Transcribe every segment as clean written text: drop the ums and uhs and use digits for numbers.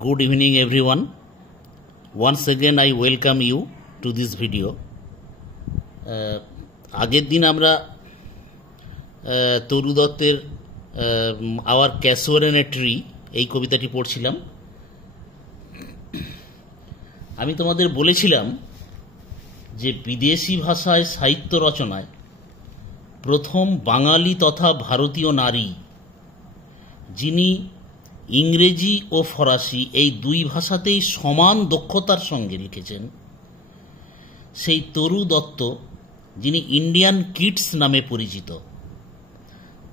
Good evening everyone. Once again I welcome you to this video. আগের দিন আমরা তরু দত্তের আওয়ার ক্যাসুয়ারেন ট্রি এই কবিতাটি পড়ছিলাম। আমি তোমাদের বলেছিলাম যে বিদেশি ভাষায় সাহিত্য রচনায় প্রথম বাঙালি তথা ভারতীয় নারী যিনি ইংরেজি ও ফরাসি এই দুই ভাষাতেই সমান দক্ষতার সঙ্গে লিখেছেন সেই তরু দত্ত, যিনি ইন্ডিয়ান কিডস নামে পরিচিত,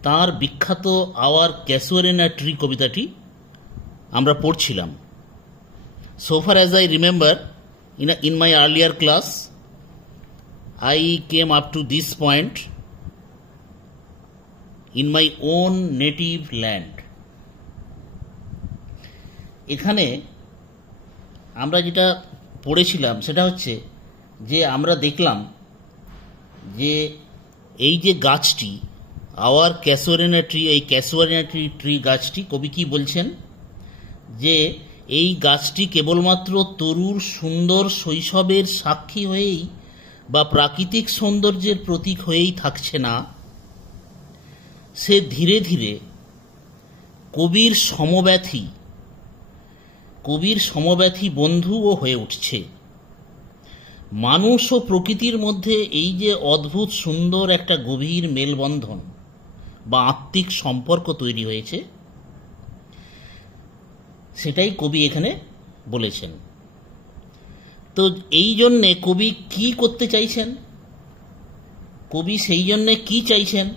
তার বিখ্যাত আওয়ার ক্যাসুয়ারেন ট্রি কবিতাটি আমরা পড়ছিলাম। So far as I remember, in my earlier class, I came up to this point in my own native land. এখানে আমরা যেটা পড়েছিলাম সেটা হচ্ছে যে আমরা দেখলাম যে এই যে গাছটি আওয়ার ক্যাসুয়ারেন ট্রি, এই ক্যাসুয়ারেন ট্রি গাছটি কবি কি বলছেন যে এই গাছটি কেবলমাত্র তরুর সুন্দর শৈশবের সাক্ষী হয়েই বা প্রাকৃতিক সৌন্দর্যের প্রতীক হয়েই থাকছে না, সে ধীরে ধীরে কবির সমব্যথী বন্ধুও হয়ে উঠছে। মানুষ ও প্রকৃতির মধ্যে এই যে অদ্ভুত সুন্দর একটা গভীর মেলবন্ধন বা আত্মিক সম্পর্ক তৈরি হয়েছে, সেটাই কবি এখানে বলেছেন। তো এই জন্যে কবি কি করতে চাইছেন, কবি সেই জন্যে কি চাইছেন,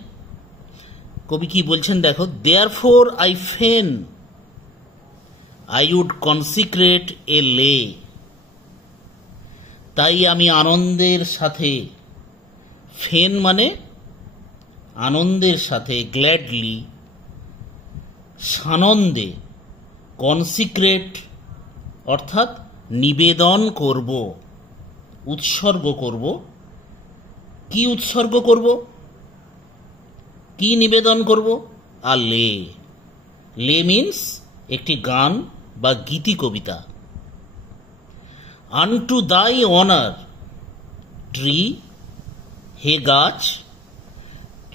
কবি কি বলছেন দেখো, therefore I fain I would consecrate a lay, তাই আমি আনন্দের সাথে, ফেন মানে আনন্দের সাথে, গ্ল্যাডলি সানন্দে, কনসিক্রেট অর্থাৎ নিবেদন করব, উৎসর্গ করব। কি উৎসর্গ করব, কি নিবেদন করব? আ লে। লে মিন্স একটি গান বা গীতি কবিতা। আনটু দাই অনার ট্রি, হে গাছ,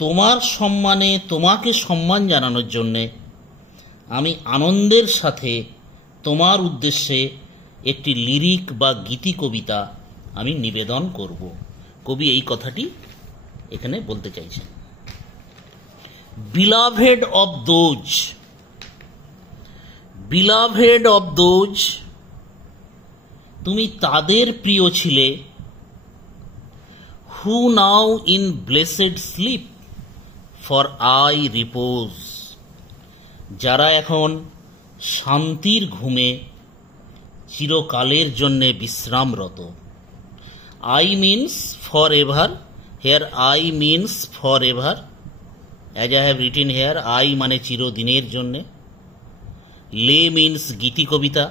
তোমার সম্মানে, তোমাকে সম্মান জানানোর জন্যে আমি আনন্দের সাথে তোমার উদ্দেশ্যে একটি লিরিক বা গীতি কবিতা আমি নিবেদন করব। কবি এই কথাটি এখানে বলতে চাইছেন। Beloved of those, তুমি তাদের প্রিয় ছিলে, who now in blessed sleep for I repose, যারা এখন শান্তির ঘুমে চিরকালের জন্যে বিশ্রামরত। I means forever, here I means forever, as I have written here, I মানে চিরদিনের জন্যে, লে মিন্স গীতি কবিতা,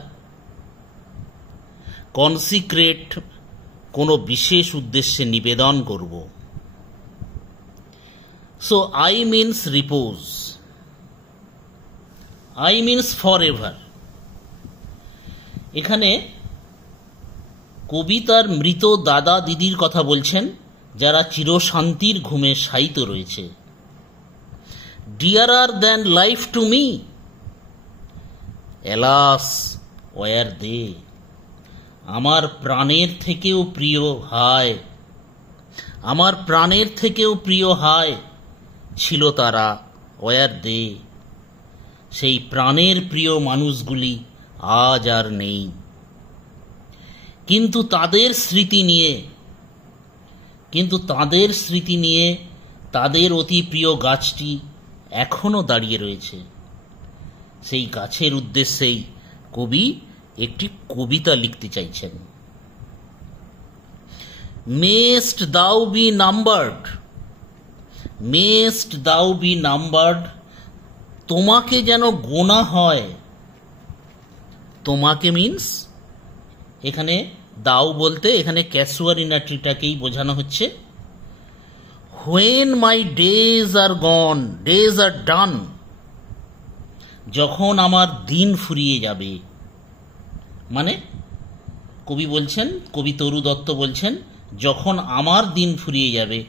কনসিক্রেট কোনো বিশেষ উদ্দেশ্যে নিবেদন করব। So I means repose, I means forever. এখানে কবি তার মৃত দাদা দিদির কথা বলছেন যারা চিরশান্তির ঘুমে শায়িত রয়েছে। Dearer than life to me, alas were they, আমার প্রাণের থেকেও প্রিয় হায়, আমার প্রাণের থেকেও প্রিয় হায় ছিল তারা, ওয়ার দে, সেই প্রাণের প্রিয় মানুষগুলি আজ আর নেই। কিন্তু তাদের স্মৃতি নিয়ে তাদের অতি প্রিয় গাছটি এখনো দাঁড়িয়ে রয়েছে। সেই গাছের উদ্দেশ্যেই কবি একটি কবিতা লিখতে চাইছেন। Mayst thou be numbered, mayst thou be numbered, তোমাকে যেন গোনা হয়। তোমাকে মিন্স এখানে দাও বলতে এখানে ক্যাসুয়ারেন ট্রিটাকেই বোঝানো হচ্ছে। When my days are gone, days are done, যখন আমার দিন ফুরিয়ে যাবে, মানে কবি তরু দত্ত বলছেন, যখন আমার দিন ফুরিয়ে যাবে,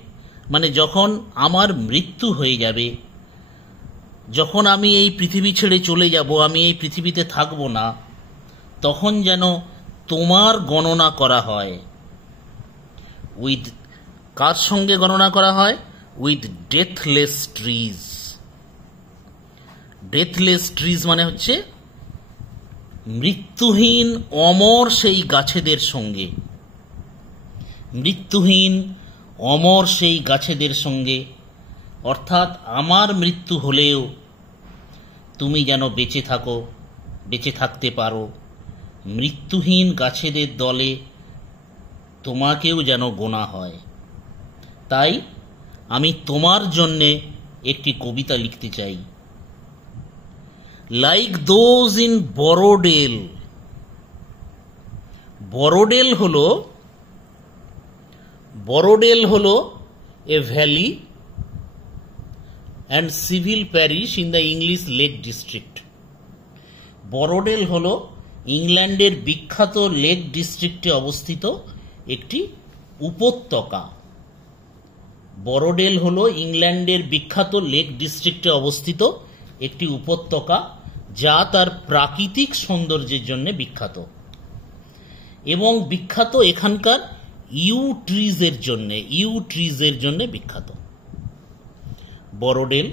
মানে যখন আমার মৃত্যু হয়ে যাবে, যখন আমি এই পৃথিবী ছেড়ে চলে যাব, আমি এই পৃথিবীতে থাকব না, তখন যেন তোমার গণনা করা হয়। উইথ কার সঙ্গে গণনা করা হয়? With deathless trees. Deathless trees মানে হচ্ছে মৃত্যুহীন অমর সেই গাছেদের সঙ্গে, মৃত্যুহীন অমর সেই গাছেদের সঙ্গে। অর্থাৎ আমার মৃত্যু হলেও তুমি যেন বেঁচে থাকো, বেঁচে থাকতে পারো, মৃত্যুহীন গাছেদের দলে তোমাকেও যেন গোনা হয়। তাই আমি তোমার জন্যে একটি কবিতা লিখতে চাই। Like those in Borrowdale. Borrowdale হলো a valley and civil parish in the English Lake District. Borrowdale হলো ইংল্যান্ডের বিখ্যাত লেক ডিস্ট্রিক্টে অবস্থিত একটি উপত্যকা। বড়োডেল হলো ইংল্যান্ডের বিখ্যাত লেক ডিস্ট্রিক্টে অবস্থিত একটি উপত্যকা, যা তার প্রাকৃতিক সৌন্দর্যের জন্য বিখ্যাত, এবং বিখ্যাত এখানকার ইউ ট্রিজের জন্য বিখ্যাত। বড়োডেল,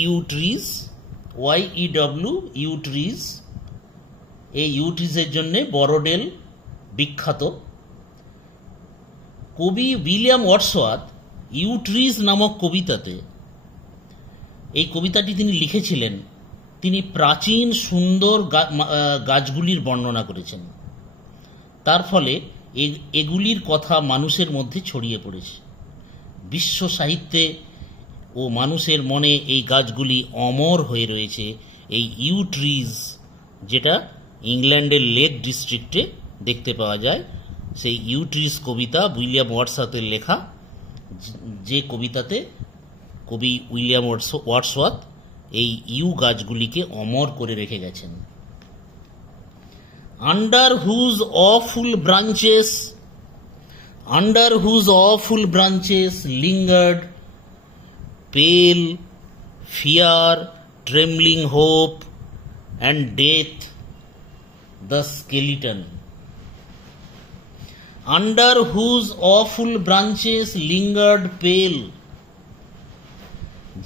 ইউ ট্রিজ, এই ইউ ট্রিজের জন্য বড়োডেল বিখ্যাত। কবি উইলিয়াম ওয়ার্ডসওয়ার্থ ইউ ট্রিজ নামক কবিতাতে, এই কবিতাটি তিনি লিখেছিলেন, তিনি প্রাচীন সুন্দর গাছগুলির বর্ণনা করেছেন। তার ফলে এগুলির কথা মানুষের মধ্যে ছড়িয়ে পড়েছে। বিশ্ব সাহিত্যে ও মানুষের মনে এই গাছগুলি অমর হয়ে রয়েছে। এই ইউ ট্রিজ, যেটা ইংল্যান্ডের লেক ডিস্ট্রিক্টে দেখতে পাওয়া যায়, সেই ইউ ট্রিজ কবিতা উইলিয়াম ওয়ার্ডসওয়ার্থের লেখা, যে কবিতাতে কবি উইলিয়াম ওয়ার্ডসওয়ার্থ এই ইউ গাছগুলিকে অমর করে রেখে গেছেন। Under whose awful branches lingered pale fear, trembling hope, and death, the skeleton. Under whose awful branches lingered pale,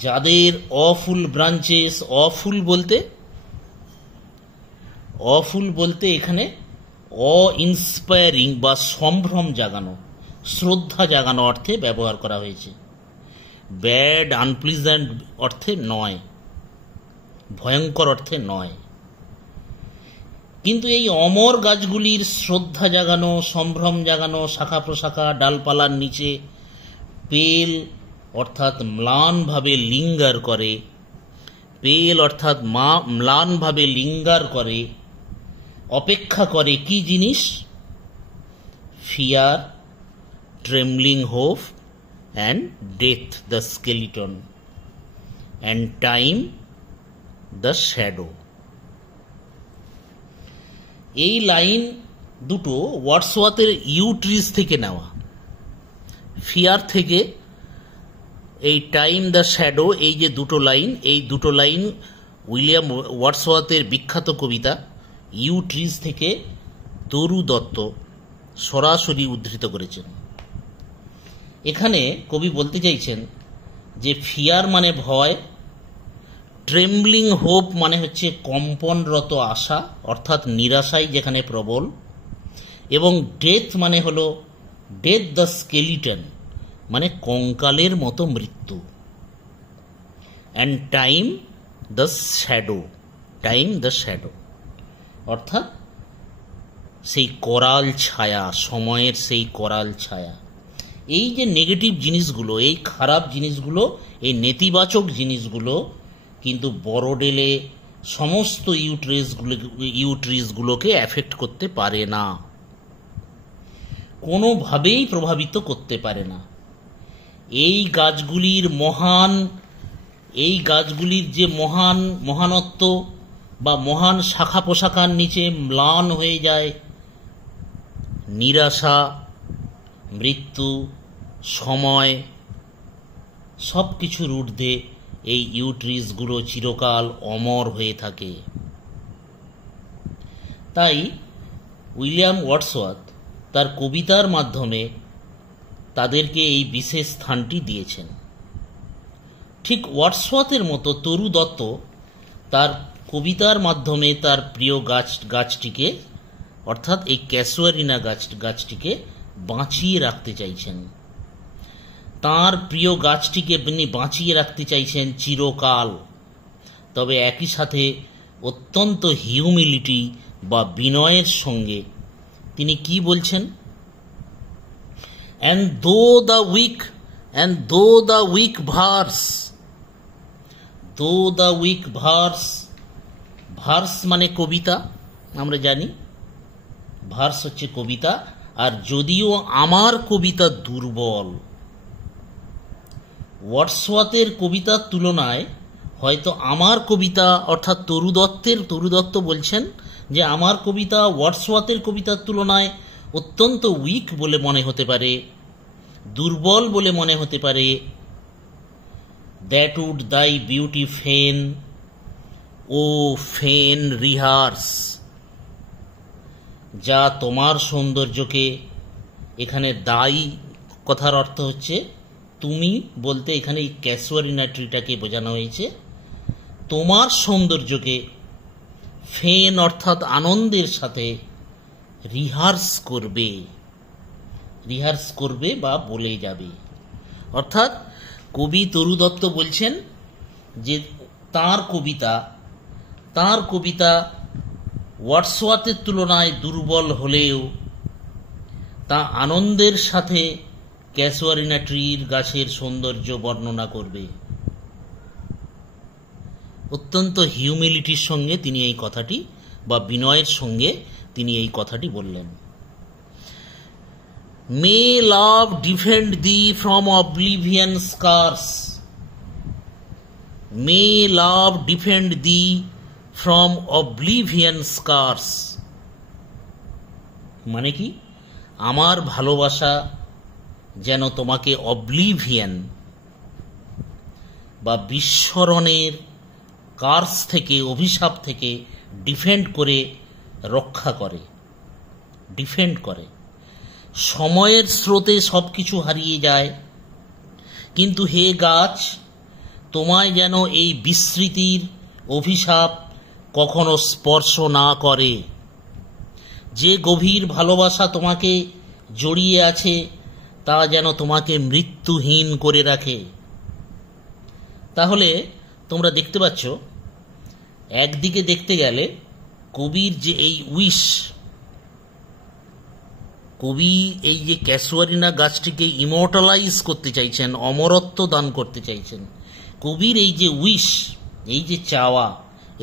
যাদের awful branches, awful বলতে এখানে ইন্সপায়ারিং বা সম্ভ্রম জাগানো, শ্রদ্ধা জাগানো অর্থে ব্যবহার করা হয়েছে। ব্যাড, আনপ্লিজেন্ট অর্থে নয়, ভয়ঙ্কর অর্থে নয়। কিন্তু এই অমর গাছগুলির শ্রদ্ধা জাগানো, সম্ভ্রম জাগানো, শাখা প্রশাখা ডালপালার নিচে পেল অর্থাৎ ম্লানভাবে লিঙ্গার করে, ম্লানভাবে লিঙ্গার করে, অপেক্ষা করে কি জিনিস? Fear, trembling hope, and death the skeleton, and time the shadow. এই লাইন দুটো ওয়ার্ডসওয়ার্থের ইউ ট্রিজ থেকে নেওয়া। ফিয়ার থেকে এই টাইম দ্য শ্যাডো, এই যে দুটো লাইন, এই দুটো লাইন উইলিয়াম ওয়ার্ডসওয়ার্থের বিখ্যাত কবিতা ইউ ট্রিজ থেকে তরু দত্ত সরাসরি উদ্ধৃত করেছেন। এখানে কবি বলতে চাইছেন যে ফিয়ার মানে ভয়, ট্রেমব্লিং হোপ মানে হচ্ছে কম্পনরত আশা অর্থাৎ নিরাশাই যেখানে প্রবল, এবং ডেথ মানে হলো ডেথ দ্য স্কেলিটন মানে কঙ্কালের মতো মৃত্যু, অ্যান্ড টাইম দ্য শ্যাডো অর্থাৎ সেই করাল ছায়া, সময়ের সেই করাল ছায়া। এই যে নেগেটিভ জিনিসগুলো, এই খারাপ জিনিসগুলো, এই নেতিবাচক জিনিসগুলো কিন্তু বড়োডেলে সমস্ত ইউ ট্রিজগুলোকে অ্যাফেক্ট করতে পারে না, কোনোভাবেই প্রভাবিত করতে পারে না। এই গাছগুলির মহান এই গাছগুলির যে মহানত্ব বা মহান শাখা পোশাকার নিচে ম্লান হয়ে যায় নিরাশা, মৃত্যু, সময়, সব কিছুর ঊর্ধ্বে এই ইউ ট্রিজগুলো চিরকাল অমর হয়ে থাকে। তাই উইলিয়াম ওয়ার্ডসওয়ার্থ তার কবিতার মাধ্যমে তাদেরকে এই বিশেষ স্থানটি দিয়েছেন। ঠিক ওয়ার্ডসওয়ার্থের মতো তরু দত্ত তার কবিতার মাধ্যমে তার প্রিয় গাছটিকে অর্থাৎ এই ক্যাসুয়ারিনা গাছটিকে বাঁচিয়ে রাখতে চাইছেন। তার প্রিয় গাছটিকে তিনি বাঁচিয়ে রাখতে চাইছেন চিরকাল, তবে একই সাথে অত্যন্ত হিউমিলিটি বা বিনয়ের সঙ্গে তিনি কি বলছেন? And though the weak verse মানে কবিতা, আমরা জানি ভার্স হচ্ছে কবিতা, আর যদিও আমার কবিতা দুর্বল, ওয়ার্ডসওয়ার্থের কবিতার তুলনায় হয়তো আমার কবিতা অর্থাৎ তরু দত্ত বলছেন যে আমার কবিতা ওয়ার্ডসওয়ার্থের কবিতার তুলনায় অত্যন্ত উইক বলে মনে হতে পারে, দুর্বল বলে মনে হতে পারে। দ্যাট উড দাই বিউটি ফেন, ও ফেন রিহার্স, যা তোমার সৌন্দর্যকে, এখানে দাই কথার অর্থ হচ্ছে তুমি বলতে এখানে এই ক্যাসুয়ারিনা ট্রিটাকে বোঝানো হয়েছে, তোমার সৌন্দর্যকে ফেন অর্থাৎ আনন্দের সাথে রিহার্স করবে বা বলে যাবে। অর্থাৎ কবি তরু দত্ত বলছেন যে তার কবিতা ওয়ার্ডসওয়ার্থের তুলনায় দুর্বল হলেও তা আনন্দের সাথে ক্যাসুয়ারিনা ট্রির গাছের সৌন্দর্য বর্ণনা করবে। অত্যন্ত হিউমিলিটির সঙ্গে তিনি এই কথাটি বা বিনয়ের সঙ্গে তিনি এই কথাটি বললেন। May love defend thee from oblivion scars. May love defend thee from oblivion scars. মানে কি? আমার ভালোবাসা যেন তোমাকে অবলিভিয়ান বা বিস্মরণের কার্স থেকে, অভিশাপ থেকে ডিফেন্ড করে। সময়ের স্রোতে সবকিছু হারিয়ে যায়, কিন্তু হে গাছ, তোমায় যেন এই বিস্মৃতির অভিশাপ কখনো স্পর্শ না করে। যে গভীর ভালোবাসা তোমাকে জড়িয়ে আছে তা যেন তোমাকে মৃত্যুহীন করে রাখে। তাহলে তোমরা দেখতে পাচ্ছ, একদিকে দেখতে গেলে কবির যে এই উইশ, কবি এই যে ক্যাসুয়ারিনা গাছটিকে ইমর্টালাইজ করতে চাইছেন, অমরত্ব দান করতে চাইছেন, কবির এই যে উইশ, এই যে চাওয়া,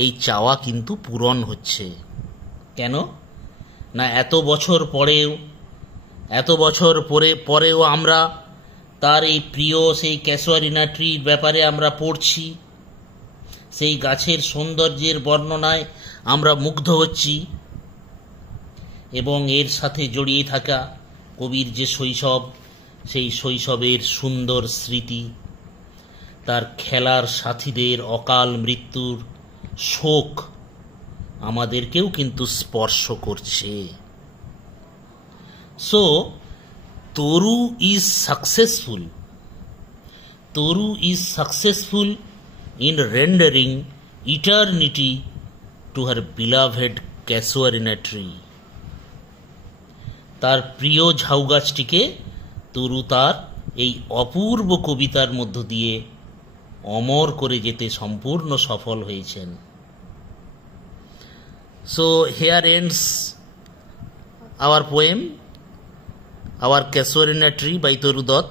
এই চাওয়া কিন্তু পূরণ হচ্ছে। কেন না, এত বছর পরেও আমরা তার এই প্রিয় সেই ক্যাসুয়ারিনা ট্রির ব্যাপারে আমরা পড়ছি, সেই গাছের সৌন্দর্যের বর্ণনায় আমরা মুগ্ধ হচ্ছি, এবং এর সাথে জড়িয়ে থাকা কবির যে শৈশব, সেই শৈশবের সুন্দর স্মৃতি, তার খেলার সাথীদের অকাল মৃত্যুর শোক আমাদেরকেও কিন্তু স্পর্শ করছে। So Taru is successful in rendering eternity to her beloved casuarina tree. তার প্রিয় ঝাউ গাছটিকে তরু তার এই অপূর্ব কবিতার মধ্য দিয়ে অমর করে যেতে সম্পূর্ণ সফল হয়েছেন। So here ends our poem, our Casuarina Tree by Toru Dutt.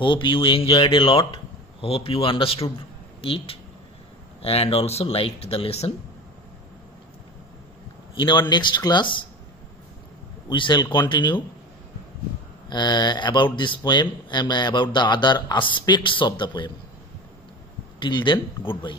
Hope you enjoyed a lot. Hope you understood it and also liked the lesson. In our next class, we shall continue about this poem and about the other aspects of the poem. Till then, good bye.